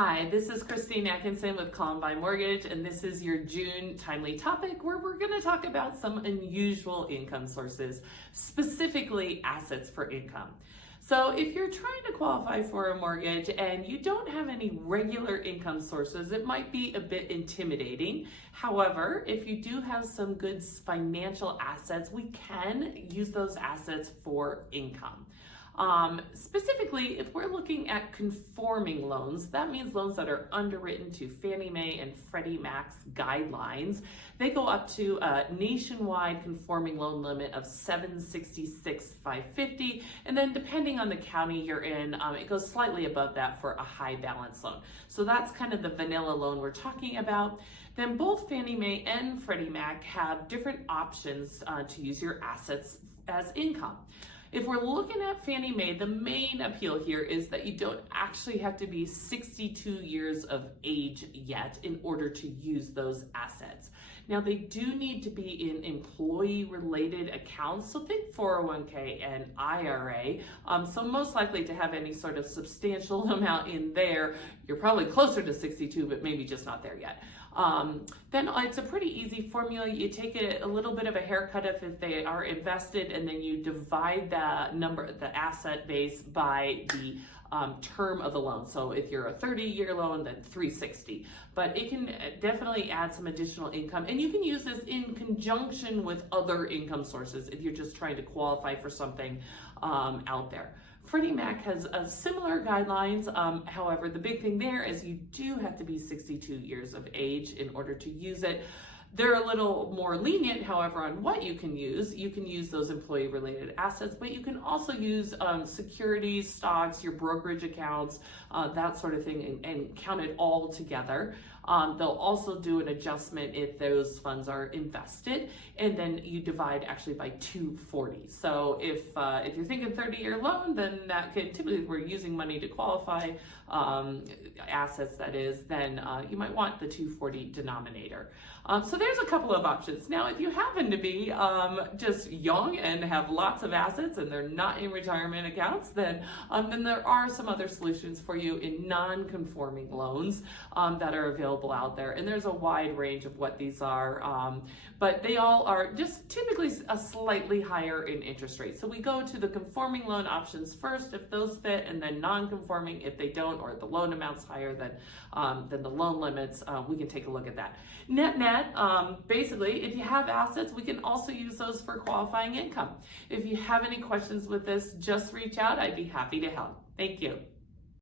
Hi, this is Christine Atkinson with Columbine Mortgage, and this is your June timely topic where we're going to talk about some unusual income sources, specifically assets for income. So if you're trying to qualify for a mortgage and you don't have any regular income sources, it might be a bit intimidating. However, if you do have some good financial assets, we can use those assets for income. Specifically, if we're looking at conforming loans, that means loans that are underwritten to Fannie Mae and Freddie Mac's guidelines. They go up to a nationwide conforming loan limit of $766,550, and then depending on the county you're in, it goes slightly above that for a high balance loan. So that's kind of the vanilla loan we're talking about. Then both Fannie Mae and Freddie Mac have different options to use your assets as income. If we're looking at Fannie Mae, the main appeal here is that you don't actually have to be 62 years of age yet in order to use those assets. Now, they do need to be in employee-related accounts, so think 401k and IRA. So most likely to have any sort of substantial amount in there. You're probably closer to 62, but maybe just not there yet. Then it's a pretty easy formula. You take a little bit of a haircut if they are invested, and then you divide the asset base by the term of the loan. So if you're a 30-year loan, then 360. But it can definitely add some additional income, and you can use this in conjunction with other income sources if you're just trying to qualify for something out there. Freddie Mac has similar guidelines. However, the big thing there is you do have to be 62 years of age in order to use it. They're a little more lenient, however, on what you can use. You can use those employee-related assets, but you can also use securities, stocks, your brokerage accounts, that sort of thing, and count it all together. They'll also do an adjustment if those funds are invested, and then you divide actually by 240. So if you're thinking 30-year loan, then that can typically, we're using money to qualify assets, that is, then you might want the 240 denominator. So there's a couple of options. Now, if you happen to be just young and have lots of assets and they're not in retirement accounts, then there are some other solutions for you in non-conforming loans that are available out there. And there's a wide range of what these are, but they all are just typically a slightly higher in interest rate. So we go to the conforming loan options first if those fit, and then non-conforming if they don't, or the loan amount's higher than the loan limits. We can take a look at that. Net, basically, if you have assets, we can also use those for qualifying income. If you have any questions with this, just reach out. I'd be happy to help. Thank you.